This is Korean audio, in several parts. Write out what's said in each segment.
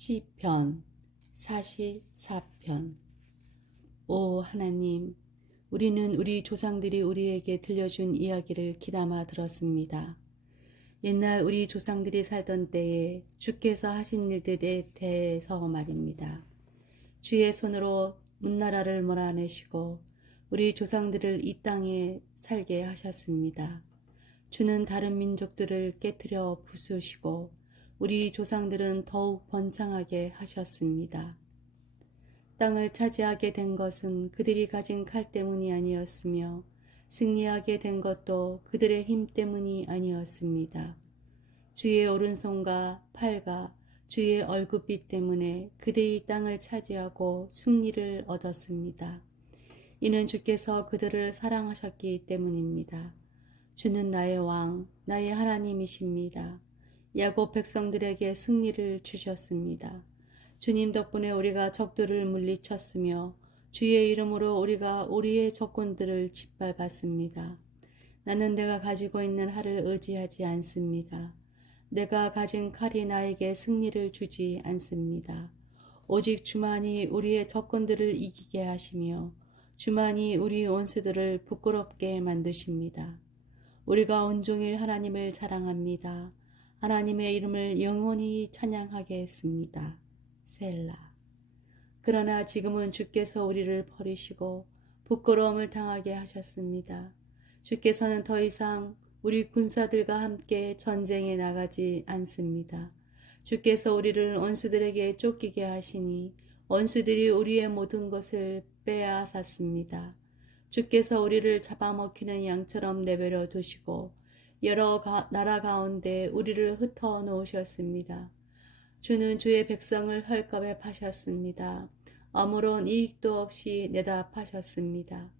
시편 44편. 오 하나님, 우리는 우리 조상들이 우리에게 들려준 이야기를 귀담아 들었습니다. 옛날 우리 조상들이 살던 때에 주께서 하신 일들에 대해서 말입니다. 주의 손으로 문나라를 몰아내시고 우리 조상들을 이 땅에 살게 하셨습니다. 주는 다른 민족들을 깨뜨려 부수시고 우리 조상들은 더욱 번창하게 하셨습니다. 땅을 차지하게 된 것은 그들이 가진 칼 때문이 아니었으며 승리하게 된 것도 그들의 힘 때문이 아니었습니다. 주의 오른손과 팔과 주의 얼굴빛 때문에 그들이 땅을 차지하고 승리를 얻었습니다. 이는 주께서 그들을 사랑하셨기 때문입니다. 주는 나의 왕, 나의 하나님이십니다. 야곱 백성들에게 승리를 주셨습니다. 주님 덕분에 우리가 적들을 물리쳤으며 주의 이름으로 우리가 우리의 적군들을 짓밟았습니다. 나는 내가 가지고 있는 활을 의지하지 않습니다. 내가 가진 칼이 나에게 승리를 주지 않습니다. 오직 주만이 우리의 적군들을 이기게 하시며 주만이 우리 원수들을 부끄럽게 만드십니다. 우리가 온종일 하나님을 자랑합니다. 하나님의 이름을 영원히 찬양하겠습니다. 셀라. 그러나 지금은 주께서 우리를 버리시고 부끄러움을 당하게 하셨습니다. 주께서는 더 이상 우리 군사들과 함께 전쟁에 나가지 않습니다. 주께서 우리를 원수들에게 쫓기게 하시니 원수들이 우리의 모든 것을 빼앗았습니다. 주께서 우리를 잡아먹히는 양처럼 내버려 두시고 여러 나라 가운데 우리를 흩어 놓으셨습니다. 주는 주의 백성을 헐값에 파셨습니다. 아무런 이익도 없이 내다 파셨습니다.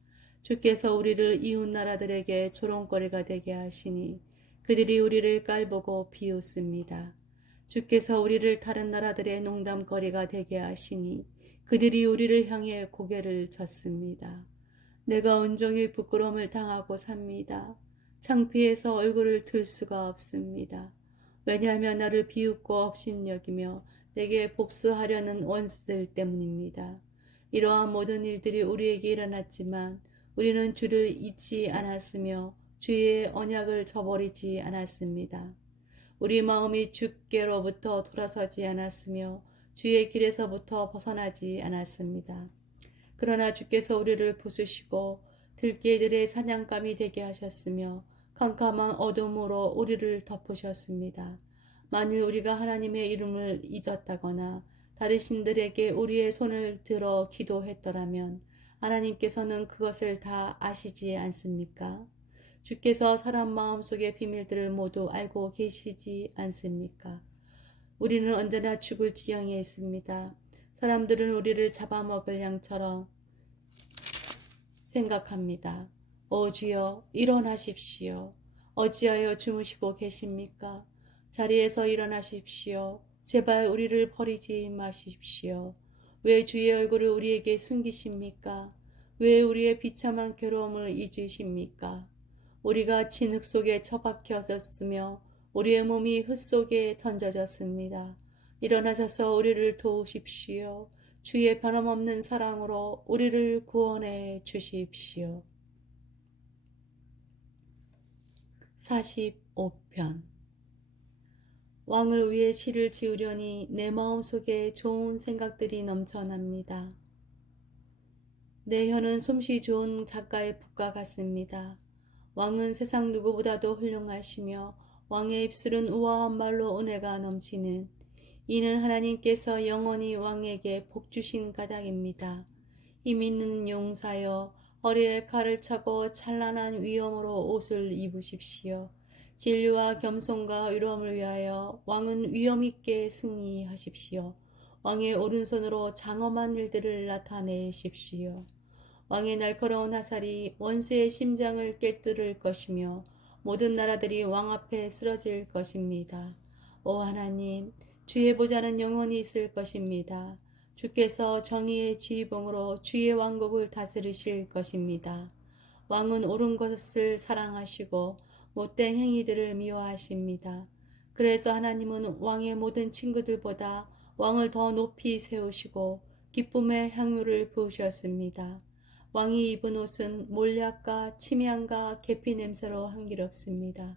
주께서 우리를 이웃 나라들에게 조롱거리가 되게 하시니 그들이 우리를 깔보고 비웃습니다. 주께서 우리를 다른 나라들의 농담거리가 되게 하시니 그들이 우리를 향해 고개를 젓습니다. 내가 온종일 부끄러움을 당하고 삽니다. 창피해서 얼굴을 들 수가 없습니다. 왜냐하면 나를 비웃고 업신여기며 내게 복수하려는 원수들 때문입니다. 이러한 모든 일들이 우리에게 일어났지만 우리는 주를 잊지 않았으며 주의 언약을 저버리지 않았습니다. 우리 마음이 주께로부터 돌아서지 않았으며 주의 길에서부터 벗어나지 않았습니다. 그러나 주께서 우리를 부수시고 들개들의 사냥감이 되게 하셨으며 캄캄한 어둠으로 우리를 덮으셨습니다. 만일 우리가 하나님의 이름을 잊었다거나 다른 신들에게 우리의 손을 들어 기도했더라면 하나님께서는 그것을 다 아시지 않습니까? 주께서 사람 마음속의 비밀들을 모두 알고 계시지 않습니까? 우리는 언제나 죽을 지경에 있습니다. 사람들은 우리를 잡아먹을 양처럼 생각합니다. 오 주여, 일어나십시오. 어찌하여 주무시고 계십니까? 자리에서 일어나십시오. 제발 우리를 버리지 마십시오. 왜 주의 얼굴을 우리에게 숨기십니까? 왜 우리의 비참한 괴로움을 잊으십니까? 우리가 진흙 속에 처박혀졌으며 우리의 몸이 흙 속에 던져졌습니다. 일어나셔서 우리를 도우십시오. 주의 변함없는 사랑으로 우리를 구원해 주십시오. 45편. 왕을 위해 시를 지으려니 내 마음속에 좋은 생각들이 넘쳐납니다. 내 혀는 솜씨 좋은 작가의 붓과 같습니다. 왕은 세상 누구보다도 훌륭하시며 왕의 입술은 우아한 말로 은혜가 넘치는 이는 하나님께서 영원히 왕에게 복 주신 까닭입니다. 힘 있는 용사여 허리에 칼을 차고 찬란한 위엄으로 옷을 입으십시오. 진리와 겸손과 의로움을 위하여 왕은 위엄 있게 승리하십시오. 왕의 오른손으로 장엄한 일들을 나타내십시오. 왕의 날카로운 화살이 원수의 심장을 깨뜨릴 것이며 모든 나라들이 왕 앞에 쓰러질 것입니다. 오 하나님, 주의 보좌는 영원히 있을 것입니다. 주께서 정의의 지휘봉으로 주의 왕국을 다스리실 것입니다. 왕은 옳은 것을 사랑하시고 못된 행위들을 미워하십니다. 그래서 하나님은 왕의 모든 친구들보다 왕을 더 높이 세우시고 기쁨의 향유를 부으셨습니다. 왕이 입은 옷은 몰약과 침향과 계피 냄새로 향기롭습니다.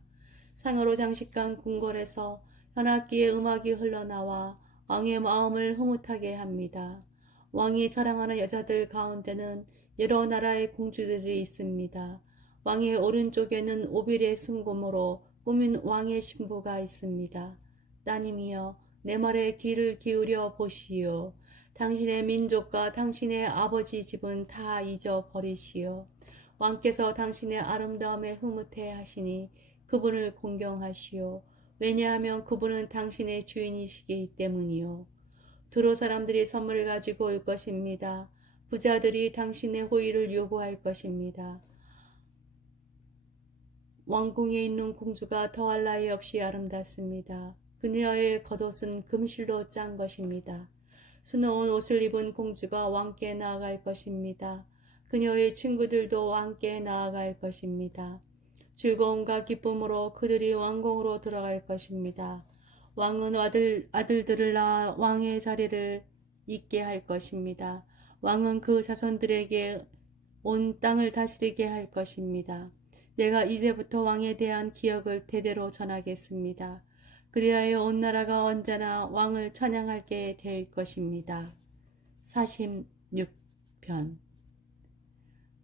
상으로 장식한 궁궐에서 현악기의 음악이 흘러나와 왕의 마음을 흐뭇하게 합니다. 왕이 사랑하는 여자들 가운데는 여러 나라의 공주들이 있습니다. 왕의 오른쪽에는 오빌의 순금으로 꾸민 왕의 신부가 있습니다. 따님이여, 내 말에 귀를 기울여 보시오. 당신의 민족과 당신의 아버지 집은 다 잊어버리시오. 왕께서 당신의 아름다움에 흐뭇해 하시니 그분을 공경하시오. 왜냐하면 그분은 당신의 주인이시기 때문이요. 두로 사람들이 선물을 가지고 올 것입니다. 부자들이 당신의 호의를 요구할 것입니다. 왕궁에 있는 공주가 더할 나위 없이 아름답습니다. 그녀의 겉옷은 금실로 짠 것입니다. 수놓은 옷을 입은 공주가 왕께 나아갈 것입니다. 그녀의 친구들도 왕께 나아갈 것입니다. 즐거움과 기쁨으로 그들이 왕궁으로 들어갈 것입니다. 왕은 아들들을 낳아 왕의 자리를 있게 할 것입니다. 왕은 그 자손들에게 온 땅을 다스리게 할 것입니다. 내가 이제부터 왕에 대한 기억을 대대로 전하겠습니다. 그리하여 온 나라가 언제나 왕을 찬양하게 될 것입니다. 46편.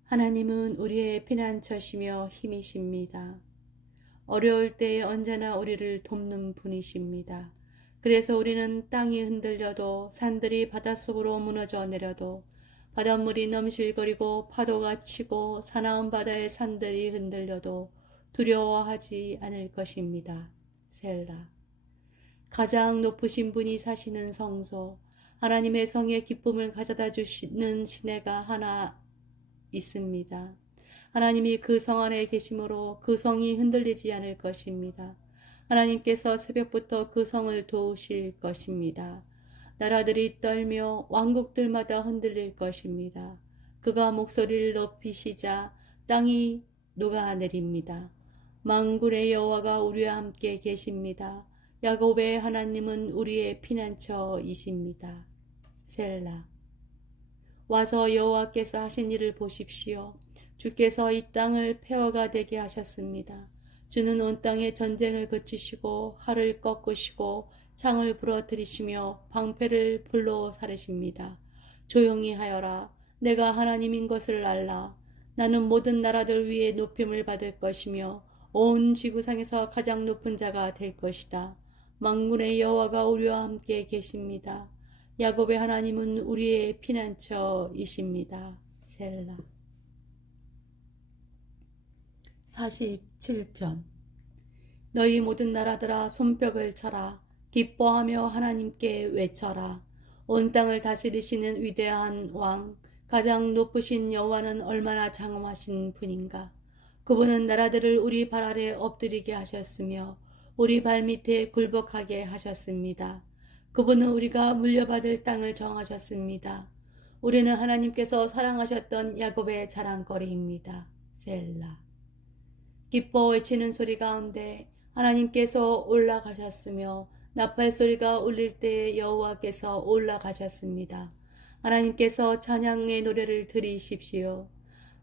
하나님은 우리의 피난처시며 힘이십니다. 어려울 때에 언제나 우리를 돕는 분이십니다. 그래서 우리는 땅이 흔들려도 산들이 바닷속으로 무너져 내려도 바닷물이 넘실거리고 파도가 치고 사나운 바다의 산들이 흔들려도 두려워하지 않을 것입니다. 셀라. 가장 높으신 분이 사시는 성소, 하나님의 성에 기쁨을 가져다 주시는 시내가 하나 있습니다. 하나님이 그 성 안에 계심으로 그 성이 흔들리지 않을 것입니다. 하나님께서 새벽부터 그 성을 도우실 것입니다. 나라들이 떨며 왕국들마다 흔들릴 것입니다. 그가 목소리를 높이시자 땅이 녹아내립니다. 만군의 여호와가 우리와 함께 계십니다. 야곱의 하나님은 우리의 피난처이십니다. 셀라. 와서 여호와께서 하신 일을 보십시오. 주께서 이 땅을 폐허가 되게 하셨습니다. 주는 온 땅에 전쟁을 그치시고 활을 꺾으시고 창을 부러뜨리시며 방패를 불로 사르십니다. 조용히 하여라. 내가 하나님인 것을 알라. 나는 모든 나라들 위에 높임을 받을 것이며 온 지구상에서 가장 높은 자가 될 것이다. 만군의 여호와가 우리와 함께 계십니다. 야곱의 하나님은 우리의 피난처이십니다. 셀라. 47편. 너희 모든 나라들아 손뼉을 쳐라. 기뻐하며 하나님께 외쳐라. 온 땅을 다스리시는 위대한 왕, 가장 높으신 여호와는 얼마나 장엄하신 분인가. 그분은 나라들을 우리 발 아래 엎드리게 하셨으며 우리 발밑에 굴복하게 하셨습니다. 그분은 우리가 물려받을 땅을 정하셨습니다. 우리는 하나님께서 사랑하셨던 야곱의 자랑거리입니다. 셀라. 기뻐 외치는 소리 가운데 하나님께서 올라가셨으며 나팔 소리가 울릴 때에 여호와께서 올라가셨습니다. 하나님께서 찬양의 노래를 들으십시오.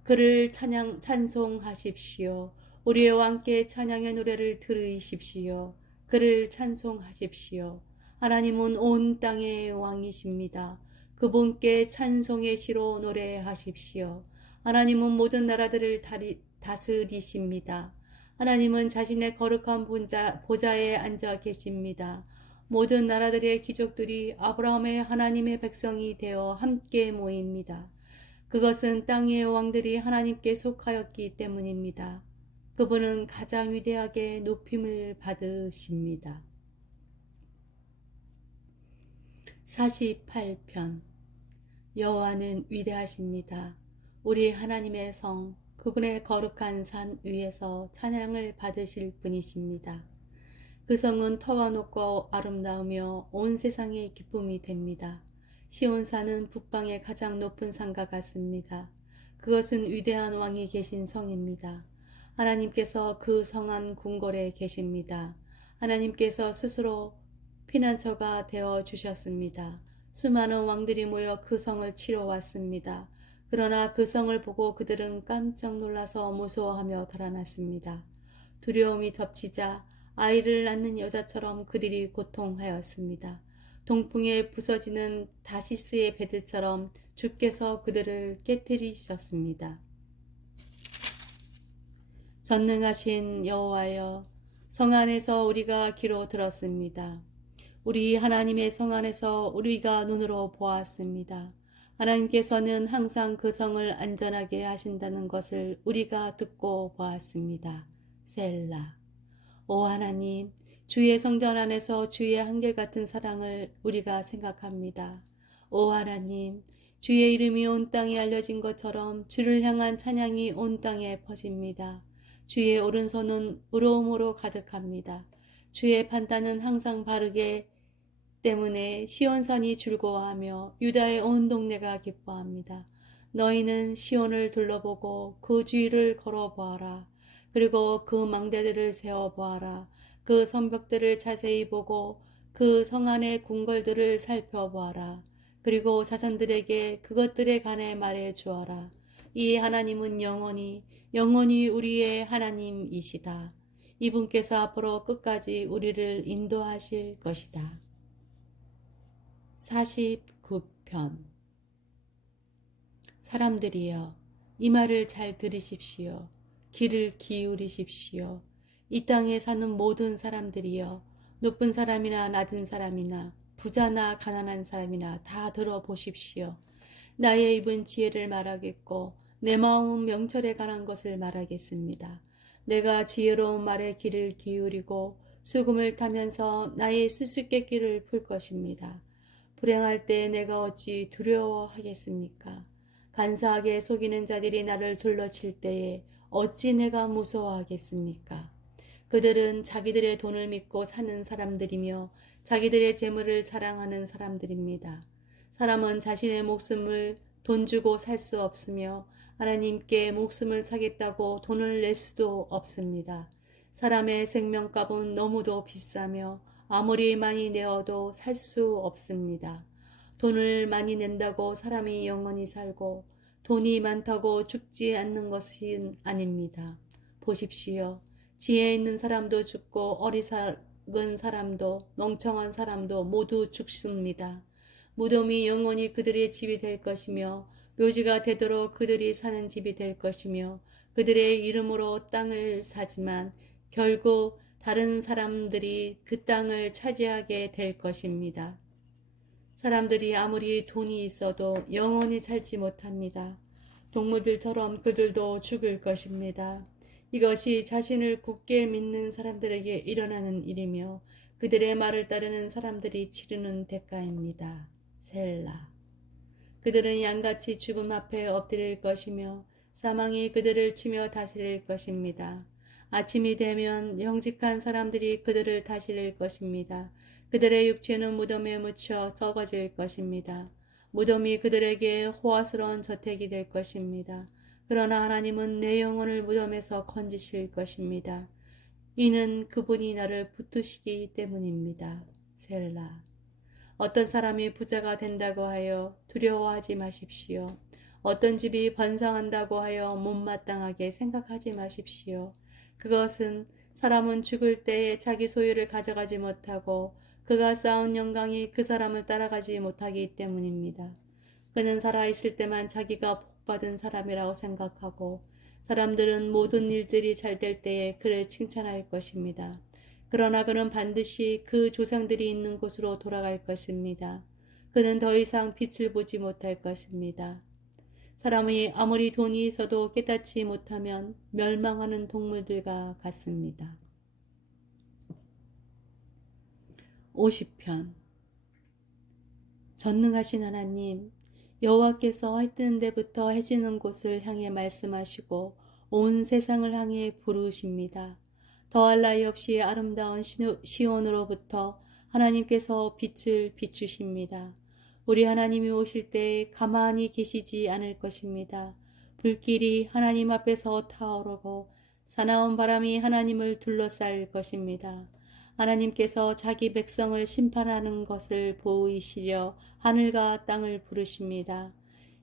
그를 찬송하십시오. 우리의 왕께 찬양의 노래를 들으십시오. 그를 찬송하십시오. 하나님은 온 땅의 왕이십니다. 그분께 찬송의 시로 노래하십시오. 하나님은 모든 나라들을 다스리십니다. 하나님은 자신의 거룩한 보좌에 앉아 계십니다. 모든 나라들의 귀족들이 아브라함의 하나님의 백성이 되어 함께 모입니다. 그것은 땅의 왕들이 하나님께 속하였기 때문입니다. 그분은 가장 위대하게 높임을 받으십니다. 48편. 여호와는 위대하십니다. 우리 하나님의 성, 그분의 거룩한 산 위에서 찬양을 받으실 분이십니다. 그 성은 터가 높고 아름다우며 온 세상의 기쁨이 됩니다. 시온산은 북방의 가장 높은 산과 같습니다. 그것은 위대한 왕이 계신 성입니다. 하나님께서 그 성안 궁궐에 계십니다. 하나님께서 스스로 피난처가 되어 주셨습니다. 수많은 왕들이 모여 그 성을 치러 왔습니다. 그러나 그 성을 보고 그들은 깜짝 놀라서 무서워하며 달아났습니다. 두려움이 덮치자 아이를 낳는 여자처럼 그들이 고통하였습니다. 동풍에 부서지는 다시스의 배들처럼 주께서 그들을 깨뜨리셨습니다. 전능하신 여호와여, 성 안에서 우리가 귀로 들었습니다. 우리 하나님의 성 안에서 우리가 눈으로 보았습니다. 하나님께서는 항상 그 성을 안전하게 하신다는 것을 우리가 듣고 보았습니다. 셀라. 오 하나님, 주의 성전 안에서 주의 한결같은 사랑을 우리가 생각합니다. 오 하나님, 주의 이름이 온 땅에 알려진 것처럼 주를 향한 찬양이 온 땅에 퍼집니다. 주의 오른손은 의로움으로 가득합니다. 주의 판단은 항상 바르게 때문에 시온산이 즐거워하며 유다의 온 동네가 기뻐합니다. 너희는 시온을 둘러보고 그 주위를 걸어보아라. 그리고 그 망대들을 세워보아라. 그 성벽들을 자세히 보고 그 성 안의 궁궐들을 살펴보아라. 그리고 사전들에게 그것들에 관해 말해 주어라. 이 하나님은 영원히 우리의 하나님이시다. 이분께서 앞으로 끝까지 우리를 인도하실 것이다. 49편. 사람들이여, 이 말을 잘 들으십시오. 귀를 기울이십시오. 이 땅에 사는 모든 사람들이여, 높은 사람이나 낮은 사람이나 부자나 가난한 사람이나 다 들어보십시오. 나의 입은 지혜를 말하겠고 내 마음은 명철에 관한 것을 말하겠습니다. 내가 지혜로운 말에 귀를 기울이고 수금을 타면서 나의 수수께끼를 풀 것입니다. 불행할 때 내가 어찌 두려워하겠습니까? 간사하게 속이는 자들이 나를 둘러칠 때에 어찌 내가 무서워하겠습니까? 그들은 자기들의 돈을 믿고 사는 사람들이며 자기들의 재물을 자랑하는 사람들입니다. 사람은 자신의 목숨을 돈 주고 살 수 없으며 하나님께 목숨을 사겠다고 돈을 낼 수도 없습니다. 사람의 생명값은 너무도 비싸며 아무리 많이 내어도 살 수 없습니다. 돈을 많이 낸다고 사람이 영원히 살고 돈이 많다고 죽지 않는 것은 아닙니다. 보십시오. 지혜 있는 사람도 죽고 어리석은 사람도 멍청한 사람도 모두 죽습니다. 무덤이 영원히 그들의 집이 될 것이며 묘지가 되도록 그들이 사는 집이 될 것이며 그들의 이름으로 땅을 사지만 결국 다른 사람들이 그 땅을 차지하게 될 것입니다. 사람들이 아무리 돈이 있어도 영원히 살지 못합니다. 동물들처럼 그들도 죽을 것입니다. 이것이 자신을 굳게 믿는 사람들에게 일어나는 일이며 그들의 말을 따르는 사람들이 치르는 대가입니다. 셀라. 그들은 양같이 죽음 앞에 엎드릴 것이며 사망이 그들을 치며 다스릴 것입니다. 아침이 되면 정직한 사람들이 그들을 다스릴 것입니다. 그들의 육체는 무덤에 묻혀 썩어질 것입니다. 무덤이 그들에게 호화스러운 저택이 될 것입니다. 그러나 하나님은 내 영혼을 무덤에서 건지실 것입니다. 이는 그분이 나를 붙드시기 때문입니다. 셀라. 어떤 사람이 부자가 된다고 하여 두려워하지 마십시오. 어떤 집이 번성한다고 하여 못마땅하게 생각하지 마십시오. 그것은 사람은 죽을 때에 자기 소유를 가져가지 못하고 그가 쌓은 영광이 그 사람을 따라가지 못하기 때문입니다. 그는 살아있을 때만 자기가 복받은 사람이라고 생각하고 사람들은 모든 일들이 잘 될 때에 그를 칭찬할 것입니다. 그러나 그는 반드시 그 조상들이 있는 곳으로 돌아갈 것입니다. 그는 더 이상 빛을 보지 못할 것입니다. 사람이 아무리 돈이 있어도 깨닫지 못하면 멸망하는 동물들과 같습니다. 50편. 전능하신 하나님, 여호와께서 해 뜨는 데부터 해지는 곳을 향해 말씀하시고 온 세상을 향해 부르십니다. 더할 나위 없이 아름다운 시온으로부터 하나님께서 빛을 비추십니다. 우리 하나님이 오실 때 가만히 계시지 않을 것입니다. 불길이 하나님 앞에서 타오르고 사나운 바람이 하나님을 둘러쌀 것입니다. 하나님께서 자기 백성을 심판하는 것을 보이시려 하늘과 땅을 부르십니다.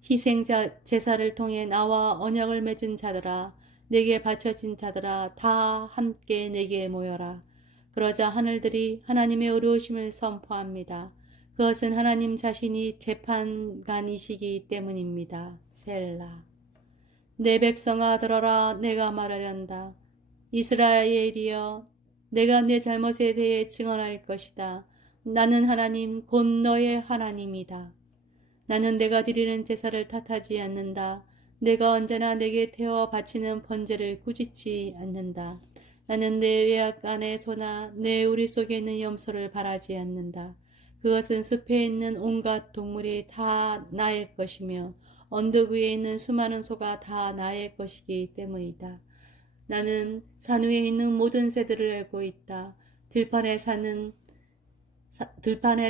희생자 제사를 통해 나와 언약을 맺은 자들아, 내게 바쳐진 자들아, 다 함께 내게 모여라. 그러자 하늘들이 하나님의 의로우심을 선포합니다. 그것은 하나님 자신이 재판관이시기 때문입니다. 셀라. 내 백성아 들어라, 내가 말하련다. 이스라엘이여, 내가 내 잘못에 대해 증언할 것이다. 나는 하나님 곧 너의 하나님이다. 나는 내가 드리는 제사를 탓하지 않는다. 내가 언제나 내게 태워 바치는 번제를 꾸짖지 않는다. 나는 내 외약 안의 소나 내 우리 속에 있는 염소를 바라지 않는다. 그것은 숲에 있는 온갖 동물이 다 나의 것이며 언덕 위에 있는 수많은 소가 다 나의 것이기 때문이다. 나는 산 위에 있는 모든 새들을 알고 있다. 들판에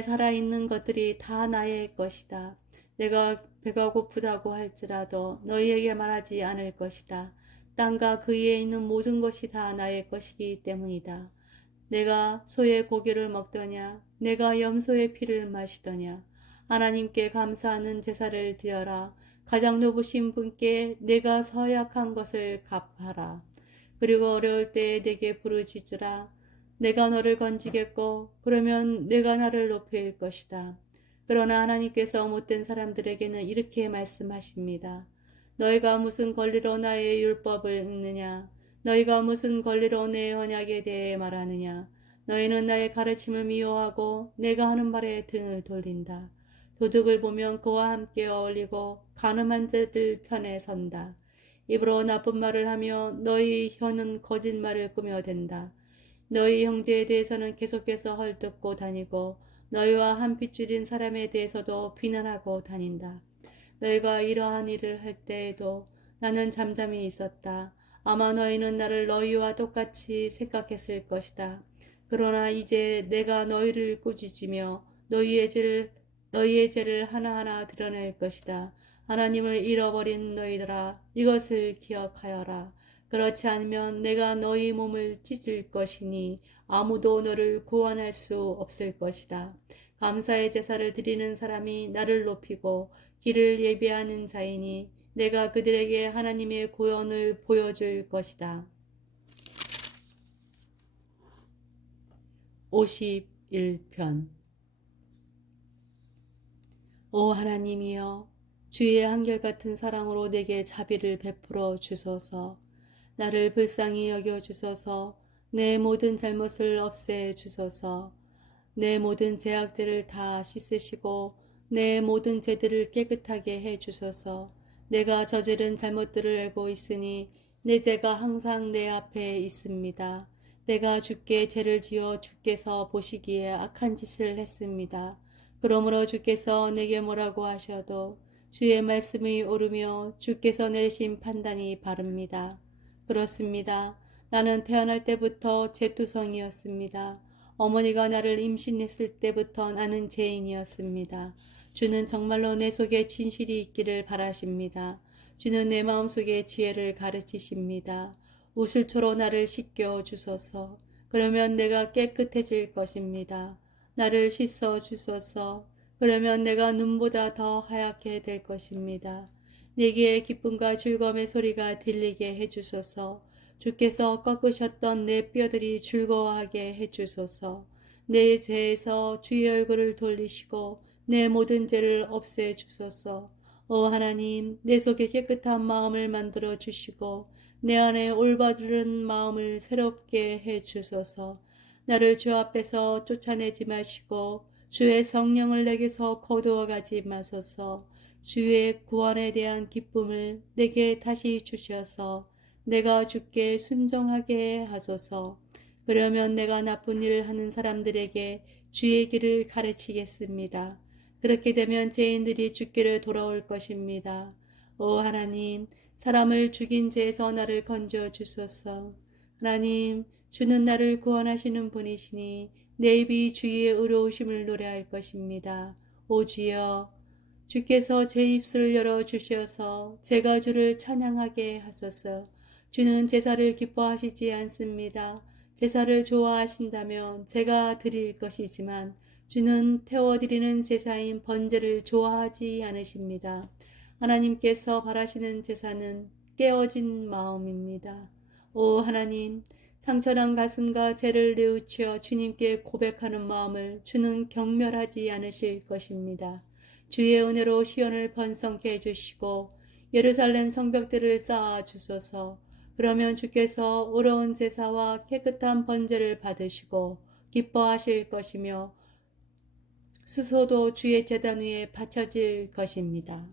살아있는 것들이 다 나의 것이다. 내가 배가 고프다고 할지라도 너희에게 말하지 않을 것이다. 땅과 그 위에 있는 모든 것이 다 나의 것이기 때문이다. 내가 소의 고기를 먹더냐? 내가 염소의 피를 마시더냐? 하나님께 감사하는 제사를 드려라. 가장 높으신 분께 내가 서약한 것을 갚아라. 그리고 어려울 때에 내게 부르짖으라. 내가 너를 건지겠고 그러면 내가 나를 높일 것이다. 그러나 하나님께서 못된 사람들에게는 이렇게 말씀하십니다. 너희가 무슨 권리로 나의 율법을 읽느냐? 너희가 무슨 권리로 내 언약에 대해 말하느냐? 너희는 나의 가르침을 미워하고 내가 하는 말에 등을 돌린다. 도둑을 보면 그와 함께 어울리고 간음한 자들 편에 선다. 입으로 나쁜 말을 하며 너희 혀는 거짓말을 꾸며댄다. 너희 형제에 대해서는 계속해서 헐뜯고 다니고 너희와 한 핏줄인 사람에 대해서도 비난하고 다닌다. 너희가 이러한 일을 할 때에도 나는 잠잠히 있었다. 아마 너희는 나를 너희와 똑같이 생각했을 것이다. 그러나 이제 내가 너희를 꾸짖으며 너희의 죄를 하나하나 드러낼 것이다. 하나님을 잃어버린 너희들아, 이것을 기억하여라. 그렇지 않으면 내가 너희 몸을 찢을 것이니 아무도 너를 구원할 수 없을 것이다. 감사의 제사를 드리는 사람이 나를 높이고 길을 예비하는 자이니 내가 그들에게 하나님의 구원을 보여줄 것이다. 51편. 오 하나님이여, 주의 한결같은 사랑으로 내게 자비를 베풀어 주소서. 나를 불쌍히 여겨 주소서. 내 모든 잘못을 없애 주소서. 내 모든 죄악들을 다 씻으시고 내 모든 죄들을 깨끗하게 해 주소서. 내가 저지른 잘못들을 알고 있으니 내 죄가 항상 내 앞에 있습니다. 내가 주께 죄를 지어 주께서 보시기에 악한 짓을 했습니다. 그러므로 주께서 내게 뭐라고 하셔도 주의 말씀이 옳으며 주께서 내리신 판단이 바릅니다. 그렇습니다. 나는 태어날 때부터 죄투성이었습니다. 어머니가 나를 임신했을 때부터 나는 죄인이었습니다. 주는 정말로 내 속에 진실이 있기를 바라십니다. 주는 내 마음속에 지혜를 가르치십니다. 우슬초로 나를 씻겨 주소서. 그러면 내가 깨끗해질 것입니다. 나를 씻어 주소서. 그러면 내가 눈보다 더 하얗게 될 것입니다. 내게 기쁨과 즐거움의 소리가 들리게 해주소서. 주께서 꺾으셨던 내 뼈들이 즐거워하게 해주소서. 내 죄에서 주의 얼굴을 돌리시고 내 모든 죄를 없애 주소서. 오 하나님, 내 속에 깨끗한 마음을 만들어 주시고 내 안에 올바른 마음을 새롭게 해 주소서. 나를 주 앞에서 쫓아내지 마시고 주의 성령을 내게서 거두어 가지 마소서. 주의 구원에 대한 기쁨을 내게 다시 주셔서 내가 주께 순종하게 하소서. 그러면 내가 나쁜 일을 하는 사람들에게 주의 길을 가르치겠습니다. 그렇게 되면 죄인들이 주께로 돌아올 것입니다. 오 하나님, 사람을 죽인 죄에서 나를 건져 주소서. 하나님, 주는 나를 구원하시는 분이시니 내 입이 주의 의로우심을 노래할 것입니다. 오 주여, 주께서 제 입술을 열어주셔서 제가 주를 찬양하게 하소서. 주는 제사를 기뻐하시지 않습니다. 제사를 좋아하신다면 제가 드릴 것이지만 주는 태워드리는 제사인 번제를 좋아하지 않으십니다. 하나님께서 바라시는 제사는 깨어진 마음입니다. 오 하나님, 상처난 가슴과 죄를 뉘우쳐 주님께 고백하는 마음을 주는 경멸하지 않으실 것입니다. 주의 은혜로 시온을 번성케 해주시고 예루살렘 성벽들을 쌓아 주소서. 그러면 주께서 의로운 제사와 깨끗한 번제를 받으시고 기뻐하실 것이며 수소도 주의 제단 위에 바쳐질 것입니다.